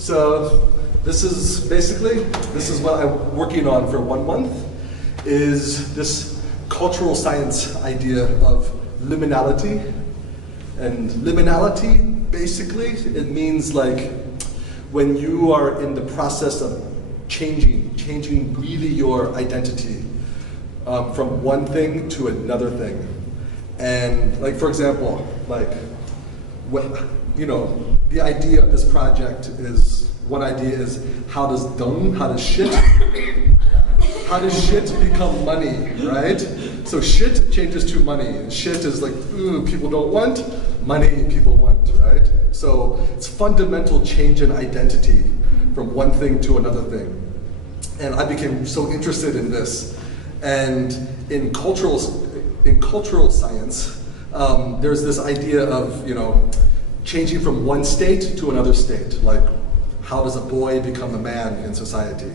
So this is what I'm working on for 1 month, is this cultural science idea of liminality. And liminality, basically, it means like when you are in the process of changing really your identity from one thing to another thing. And like, for example, like, the idea of this project is, one idea is, how does shit become money, right? So shit changes to money. Shit is like, ooh, people don't want, money people want, right? So it's fundamental change in identity from one thing to another thing. And I became so interested in this. And in cultural science, there's this idea of, changing from one state to another state. Like, how does a boy become a man in society?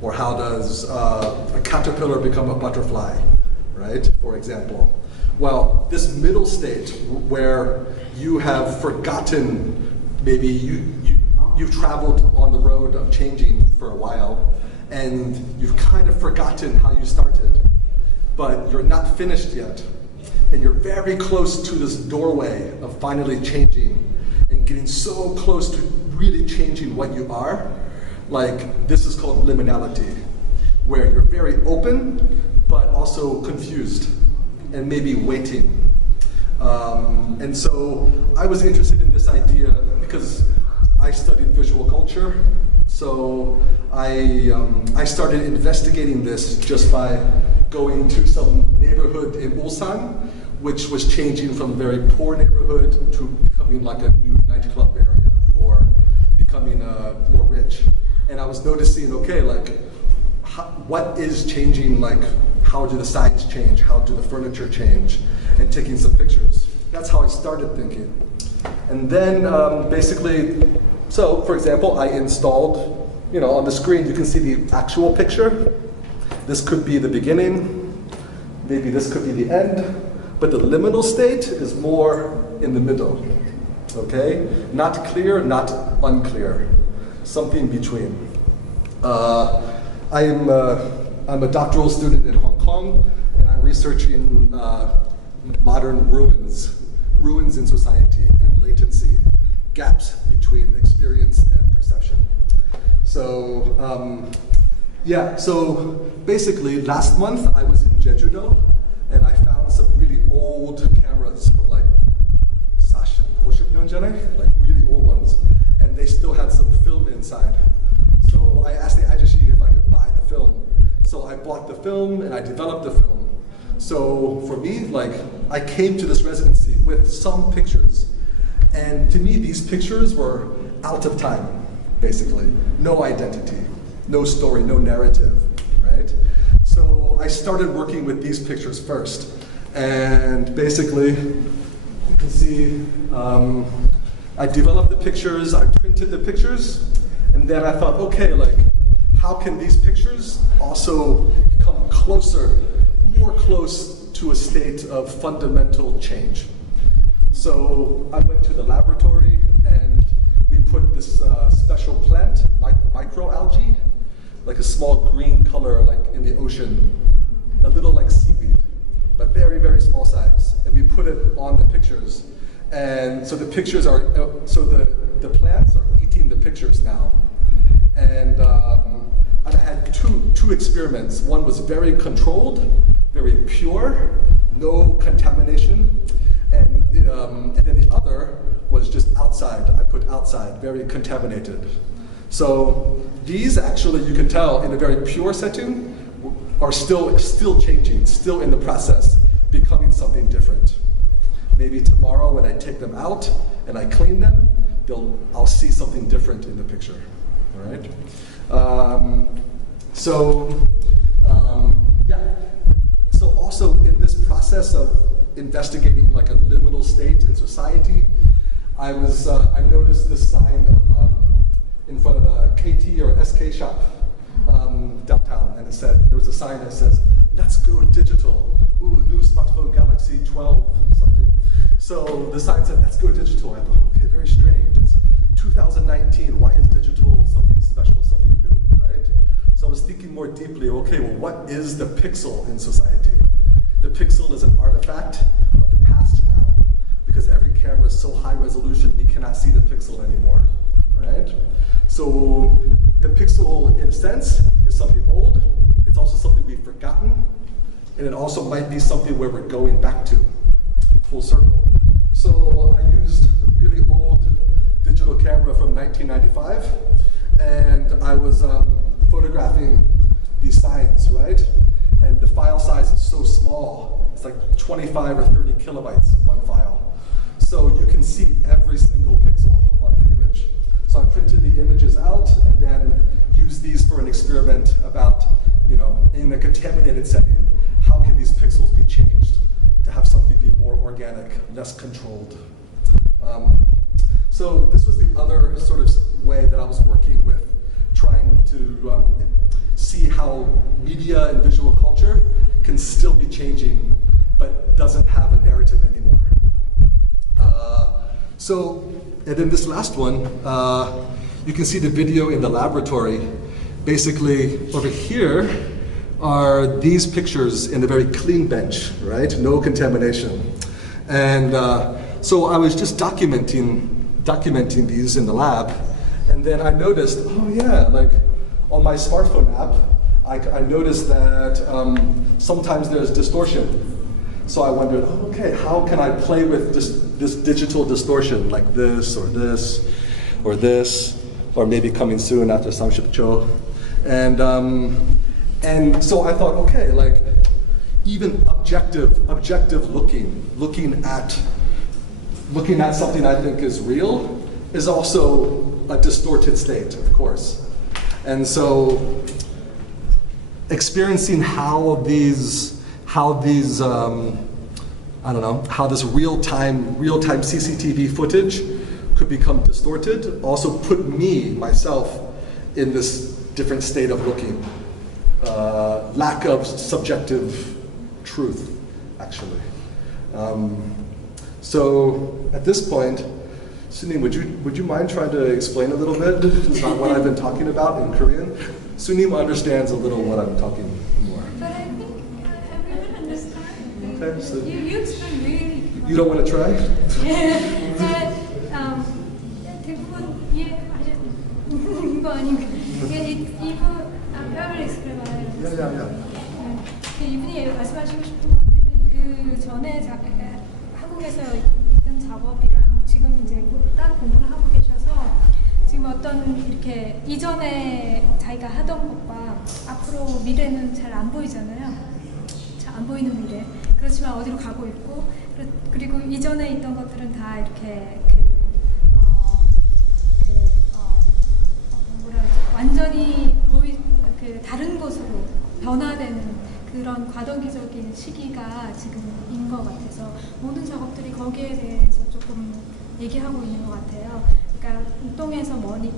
Or how does a caterpillar become a butterfly, right, for example? Well, this middle state where you have forgotten, maybe you've traveled on the road of changing for a while, and you've kind of forgotten how you started, but you're not finished yet. And you're very close to this doorway of finally changing and getting so close to really changing what you are. Like, this is called liminality, where you're very open, but also confused, and maybe waiting. And so I was interested in this idea because I studied visual culture. So I started investigating this just by going to some neighborhood in Ulsan, which was changing from a very poor neighborhood to becoming like a new nightclub area, or becoming more rich. And I was noticing, okay, like, what is changing? Like, how do the signs change? How do the furniture change? And taking some pictures. That's how I started thinking. And then so for example, I installed, on the screen you can see the actual picture. This could be the beginning, maybe this could be the end, but the liminal state is more in the middle, okay? Not clear, not unclear, something between. I'm a doctoral student in Hong Kong, and I'm researching modern ruins in society and latency, gaps between experience and perception. So, so basically last month I was in Jeju-do, and I found some really old cameras from like 50년 전에, like really old ones, and they still had some film inside. So I asked the ajashi if I could buy the film. So I bought the film and I developed the film. So for me, like, I came to this residency with some pictures, and to me these pictures were out of time, basically. No identity, no story, no narrative, right? So I started working with these pictures first. And basically, you can see, I developed the pictures, I printed the pictures, and then I thought, okay, like, how can these pictures also become closer, more close to a state of fundamental change? So I went to the laboratory, and we put this special plant, microalgae, like a small green color, like in the ocean, a little like seaweed, but very, very small size. And we put it on the pictures. And so the pictures are, the plants are eating the pictures now. And I had two experiments. One was very controlled, very pure, no contamination. And then the other was just outside. I put outside, very contaminated. So these actually, you can tell, in a very pure setting, are still changing, still in the process, becoming something different. Maybe tomorrow when I take them out and I clean them, I'll see something different in the picture, all right? So also in this process of investigating like a liminal state in society, I noticed this sign of, in front of a KT or SK shop downtown, and there was a sign that says, "Let's go digital." Ooh, new smartphone Galaxy 12 something. So the sign said, "Let's go digital." I thought, okay, very strange. It's 2019, why is digital something special, something new, right? So I was thinking more deeply, okay, well, what is the pixel in society? The pixel is an artifact of the past now, because every camera is so high resolution, we cannot see the pixel anymore, right? So the pixel, in a sense, is something old. It's also something we've forgotten, and it also might be something where we're going back to, full circle. So I used a really old digital camera from 1995, and I was photographing these signs, right? And the file size is so small, it's like 25 or 30 kilobytes, one file. So you can see every single pixel on the image. So I printed the images out and then used these for an experiment about, you know, in a contaminated setting, how can these pixels be changed to have something be more organic, less controlled. So this was the other sort of way that I was working with, trying to see how media and visual culture can still be changing, but doesn't have a narrative anymore. And then this last one, you can see the video in the laboratory. Basically, over here are these pictures in a very clean bench, right? No contamination. And so I was just documenting these in the lab, and then I noticed, oh yeah, like on my smartphone app, I noticed that sometimes there's distortion. So I wondered, oh, okay, how can I play with this digital distortion, like this, or this, or this, or maybe coming soon after 30초. And so I thought, okay, like even objective looking at something I think is real is also a distorted state, of course. And so experiencing how this real-time CCTV footage could become distorted also put myself in this different state of looking. Lack of subjective truth, actually. So at this point, Sunim, would you mind trying to explain a little bit about what I've been talking about in Korean? Sunim understands a little what I'm talking more. But I think everyone understands. Okay, so you explain really. You don't want to try? Yeah, but 대부분 이해하시는 거 아닌가? 이분 뼈를 explain. 이분이 말씀하시고 싶은 거는 그 전에 한국에서 있던 작업이랑 지금 이제 다른 공부를 하고 계셔서 지금 어떤 이렇게 이전에 자기가 하던 것과 앞으로 미래는 잘 안 보이잖아요. 잘 안 보이는 미래. 그렇지만 어디로 가고 있고 그리고 이전에 있던 것들은 다 이렇게 완전히 다른 곳으로 변화되는 그런 과도기적인 시기가 지금인 것 같아서 모든 작업들이 거기에 대해서 조금 얘기하고 있는 것 같아요. 그러니까 똥에서 머니,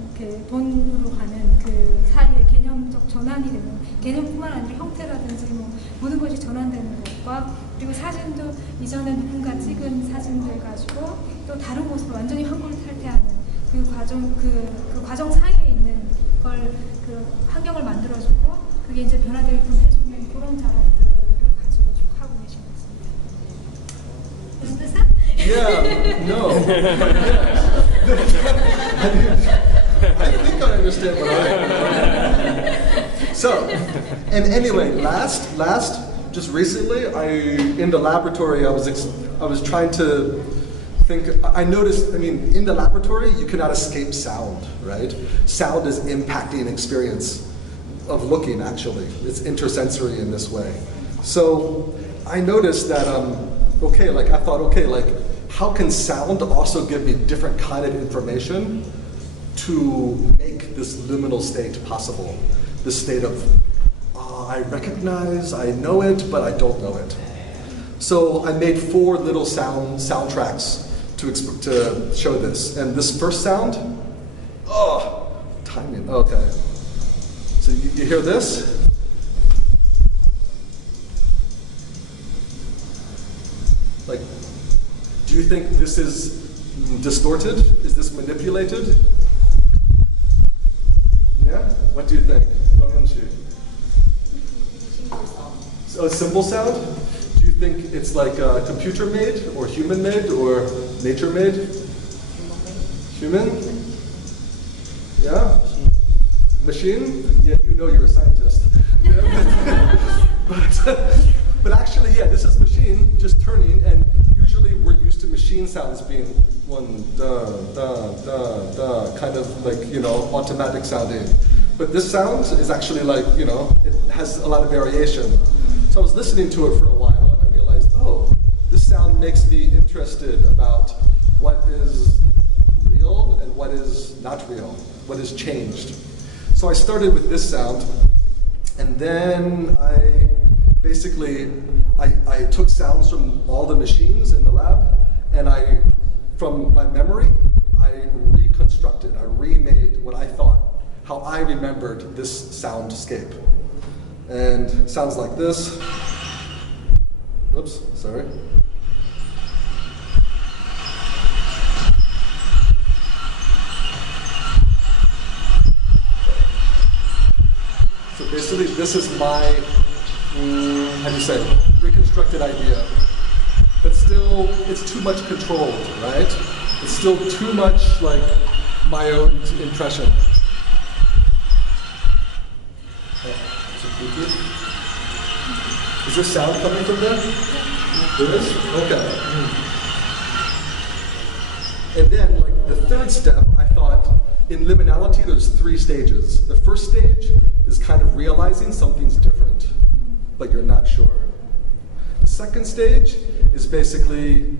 돈으로 가는 그 사이에 개념적 전환이 되는, 개념뿐만 아니라 형태라든지 뭐 모든 것이 전환되는 것과 그리고 사진도 이전에 누군가 찍은 사진들 가지고 또 다른 곳으로 완전히 환골 탈퇴하는 그 과정 사이에 있는 걸 그 환경을 만들어주고 그게 이제 변화되게끔 해주는 그런 작업들을 가지고 쭉 하고 계신 것 같습니다. Is this it? Yeah, no. I think I understand what I mean. So, and anyway, last, just recently, in the laboratory, I was trying to think. I noticed. I mean, in the laboratory, you cannot escape sound, right? Sound is impacting experience of looking. Actually, it's intersensory in this way. So, I noticed that. Okay, like I thought. Okay, like how can sound also give me different kind of information to make this liminal state possible? This state of I recognize, I know it, but I don't know it. So I made 4 little soundtracks to show this. And this first sound, timing, okay. So you hear this? Like, do you think this is distorted? Is this manipulated? A simple sound? Do you think it's like computer made or human made or nature made? Human? Yeah? Machine? Yeah, you know you're a scientist. Yeah, but actually, yeah, this is machine just turning, and usually we're used to machine sounds being one, da, da, da, da, kind of like, you know, automatic sounding. But this sound is actually like, you know, it has a lot of variation. So I was listening to it for a while, and I realized, oh, this sound makes me interested about what is real and what is not real, what is changed. So I started with this sound, and then I took sounds from all the machines in the lab, and from my memory, I reconstructed, I remade what I thought, how I remembered this soundscape. And it sounds like this. Oops, sorry. So basically, this is my, how do you say, reconstructed idea. But still, it's too much controlled, right? It's still too much like my own impression. Is there sound coming from there? There is? Okay. And then, like, the third step, I thought, in liminality, there's 3 stages. The first stage is kind of realizing something's different, but you're not sure. The second stage is basically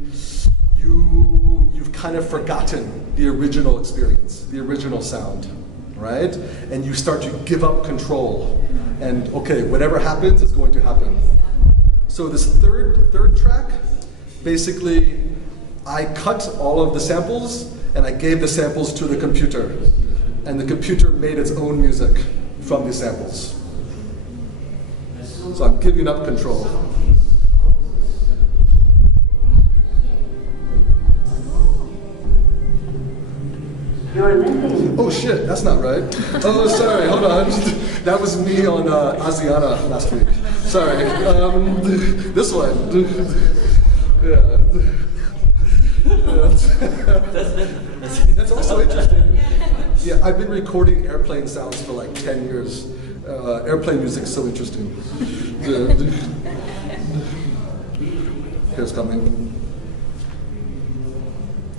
you've kind of forgotten the original experience, the original sound, right? And you start to give up control. And okay, whatever happens is going to happen. So this third track, basically, I cut all of the samples and I gave the samples to the computer. And the computer made its own music from these samples. So I'm giving up control. Oh shit, that's not right. Oh, sorry, hold on. That was me on Asiana last week. Sorry. This one. Yeah. That's also interesting. Yeah, I've been recording airplane sounds for like 10 years. Airplane music's so interesting. Here's coming.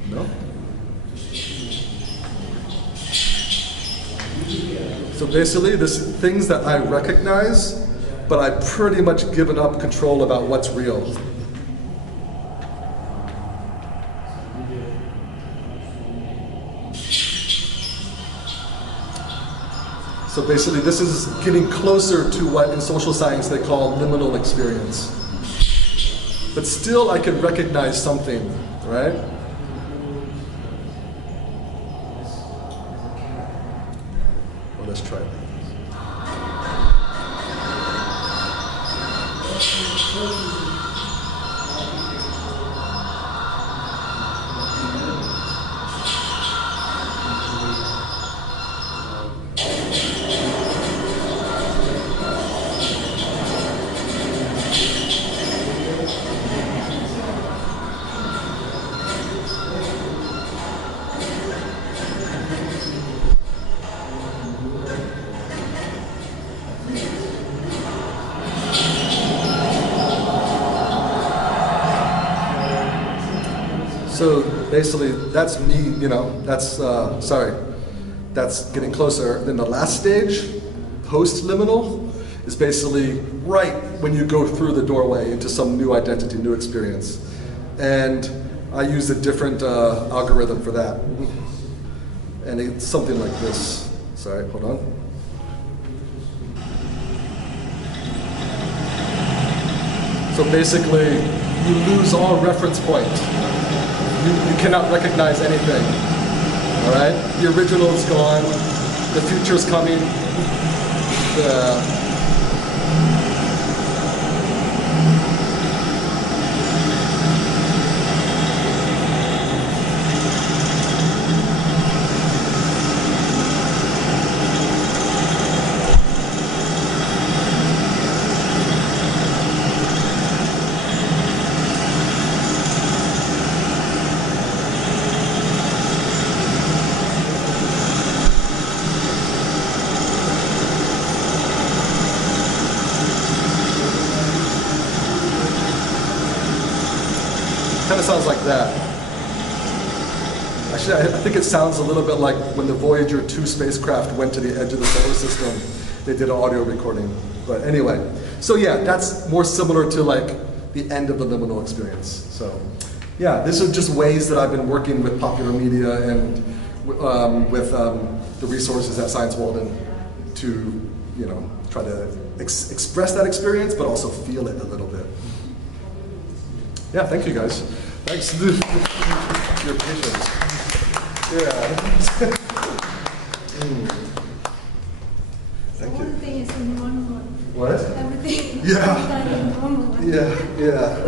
No? So basically, there's things that I recognize, but I've pretty much given up control about what's real. So basically, this is getting closer to what in social science they call liminal experience. But still, I can recognize something, right? Well, let's try it. So basically, that's me, you know, that's, that's getting closer. Then the last stage, post-liminal, is basically right when you go through the doorway into some new identity, new experience. And I use a different algorithm for that. And it's something like this. Sorry, hold on. So basically, you lose all reference point. You cannot recognize anything, all right? The original is gone, the future's coming, sounds like that. Actually, I think it sounds a little bit like when the Voyager 2 spacecraft went to the edge of the solar system, they did an audio recording. But anyway, so yeah, that's more similar to like the end of the liminal experience. So yeah, these are just ways that I've been working with popular media and with the resources at Science Walden to, you know, try to express that experience, but also feel it a little bit. Yeah, thank you guys. Thanks for your patience. Yeah. Thank you. Everything is in one word. What? Everything. Yeah. In one word. Yeah, yeah.